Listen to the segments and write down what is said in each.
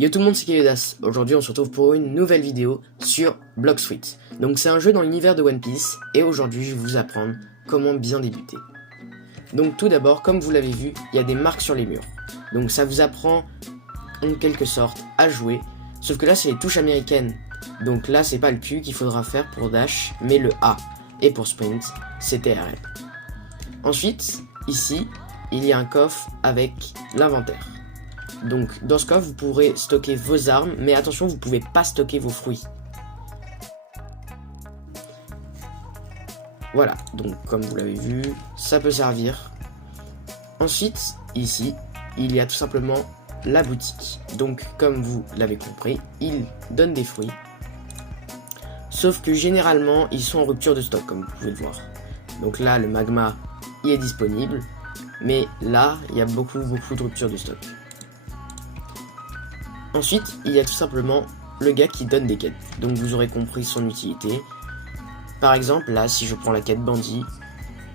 Yo tout le monde, c'est Keyodas. Aujourd'hui on se retrouve pour une nouvelle vidéo sur Blox Fruit. Donc c'est un jeu dans l'univers de One Piece et aujourd'hui je vais vous apprendre comment bien débuter. Donc tout d'abord, comme vous l'avez vu, il y a des marques sur les murs. Donc ça vous apprend en quelque sorte à jouer, sauf que là c'est les touches américaines. Donc là c'est pas le Q qu'il faudra faire pour dash, mais le A. Et pour sprint, c'est TRL. Ensuite, ici, il y a un coffre avec l'inventaire. Donc dans ce coffre vous pourrez stocker vos armes, mais attention, vous pouvez pas stocker vos fruits. Voilà, donc comme vous l'avez vu, ça peut servir. Ensuite, ici, il y a tout simplement la boutique. Donc comme vous l'avez compris, il donne des fruits. Sauf que généralement, ils sont en rupture de stock, comme vous pouvez le voir. Donc là, le magma, il est disponible. Mais là, il y a beaucoup de rupture de stock. Ensuite, il y a tout simplement le gars qui donne des quêtes. Donc vous aurez compris son utilité. Par exemple, là, si je prends la quête bandit,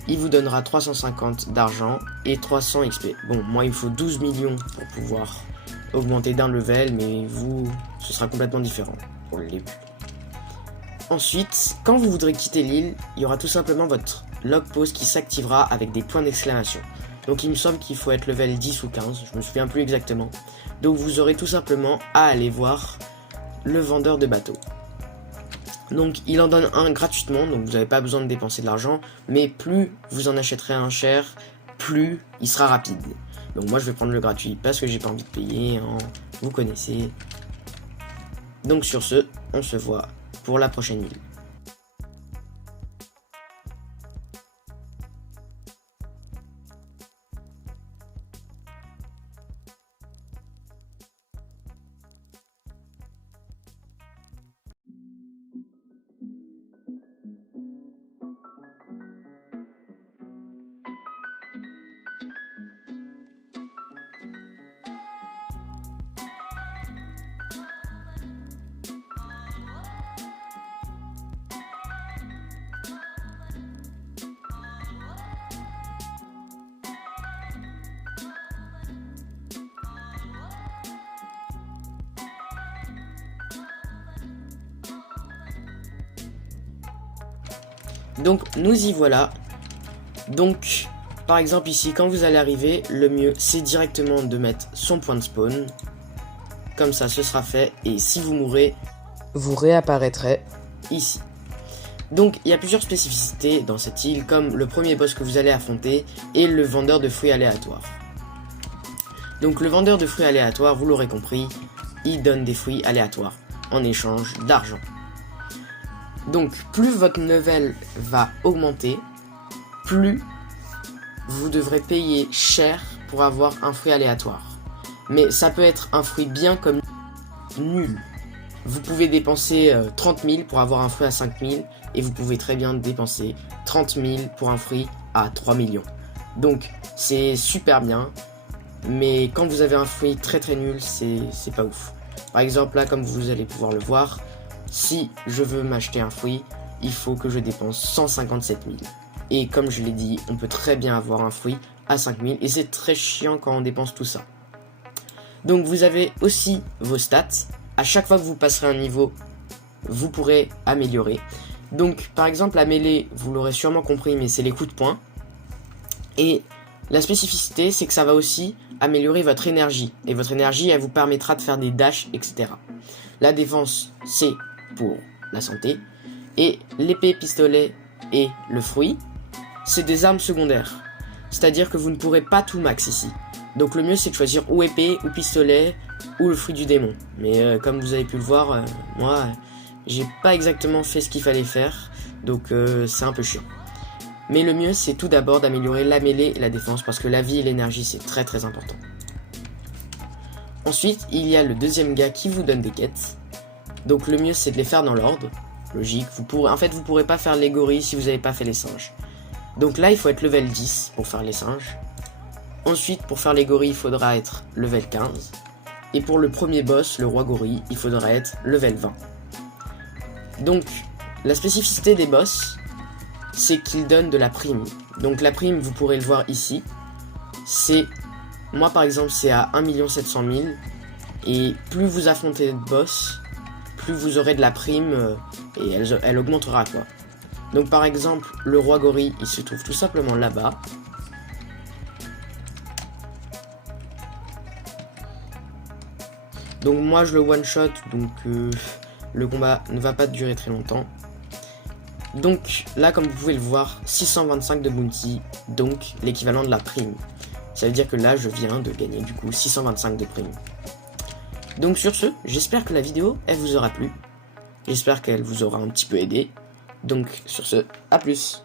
il vous donnera 350 d'argent et 300 XP. Bon, moi, il me faut 12 millions pour pouvoir augmenter d'un level, mais vous, ce sera complètement différent pour le début. Ensuite, quand vous voudrez quitter l'île, il y aura tout simplement votre log pause qui s'activera avec des points d'exclamation. Donc il me semble qu'il faut être level 10 ou 15, je me souviens plus exactement. Donc vous aurez tout simplement à aller voir le vendeur de bateaux. Donc il en donne un gratuitement, donc vous n'avez pas besoin de dépenser de l'argent, mais plus vous en achèterez un cher, plus il sera rapide. Donc moi je vais prendre le gratuit parce que j'ai pas envie de payer, hein, vous connaissez. Donc sur ce, on se voit pour la prochaine île. Donc nous y voilà. Donc par exemple ici, quand vous allez arriver, le mieux c'est directement de mettre son point de spawn. Comme ça ce sera fait, et si vous mourrez, vous réapparaîtrez ici. Donc il y a plusieurs spécificités dans cette île, comme le premier boss que vous allez affronter et le vendeur de fruits aléatoires. Donc le vendeur de fruits aléatoires, vous l'aurez compris, il donne des fruits aléatoires en échange d'argent. Donc plus votre level va augmenter, plus vous devrez payer cher pour avoir un fruit aléatoire. Mais ça peut être un fruit bien comme nul. Vous pouvez dépenser 30 000 pour avoir un fruit à 5 000 et vous pouvez très bien dépenser 30 000 pour un fruit à 3 millions. Donc c'est super bien, mais quand vous avez un fruit très nul, c'est pas ouf. Par exemple là, comme vous allez pouvoir le voir, si je veux m'acheter un fruit, il faut que je dépense 157 000. Et comme je l'ai dit, on peut très bien avoir un fruit à 5 000 et c'est très chiant quand on dépense tout ça. Donc vous avez aussi vos stats. À chaque fois que vous passerez un niveau, vous pourrez améliorer. Donc par exemple la mêlée, vous l'aurez sûrement compris, mais c'est les coups de poing. Et la spécificité, c'est que ça va aussi améliorer votre énergie. Et votre énergie, elle vous permettra de faire des dashs, etc. La défense, c'est pour la santé. Et l'épée, pistolet et le fruit, c'est des armes secondaires. C'est-à-dire que vous ne pourrez pas tout max ici. Donc le mieux c'est de choisir ou épée, ou pistolet, ou le fruit du démon. Mais comme vous avez pu le voir, moi j'ai pas exactement fait ce qu'il fallait faire. Donc c'est un peu chiant. Mais le mieux c'est tout d'abord d'améliorer la mêlée et la défense, parce que la vie et l'énergie c'est très important. Ensuite il y a le deuxième gars qui vous donne des quêtes. Donc le mieux c'est de les faire dans l'ordre. Logique, vous pourrez pas faire les gorilles si vous n'avez pas fait les singes. Donc là il faut être level 10 pour faire les singes. Ensuite pour faire les gorilles il faudra être level 15. Et pour le premier boss, le roi gorille, il faudra être level 20. Donc la spécificité des boss, c'est qu'ils donnent de la prime. Donc la prime, vous pourrez le voir ici, c'est, moi par exemple c'est à 1 700 000, Et plus vous affrontez de boss, plus vous aurez de la prime et elle augmentera quoi. Donc par exemple, le roi gorille, il se trouve tout simplement là-bas. Donc moi je le one shot, donc le combat ne va pas durer très longtemps. Donc là comme vous pouvez le voir, 625 de bounty, donc l'équivalent de la prime. Ça veut dire que là je viens de gagner du coup 625 de prime. Donc sur ce, j'espère que la vidéo elle vous aura plu. J'espère qu'elle vous aura un petit peu aidé. Donc sur ce, à plus.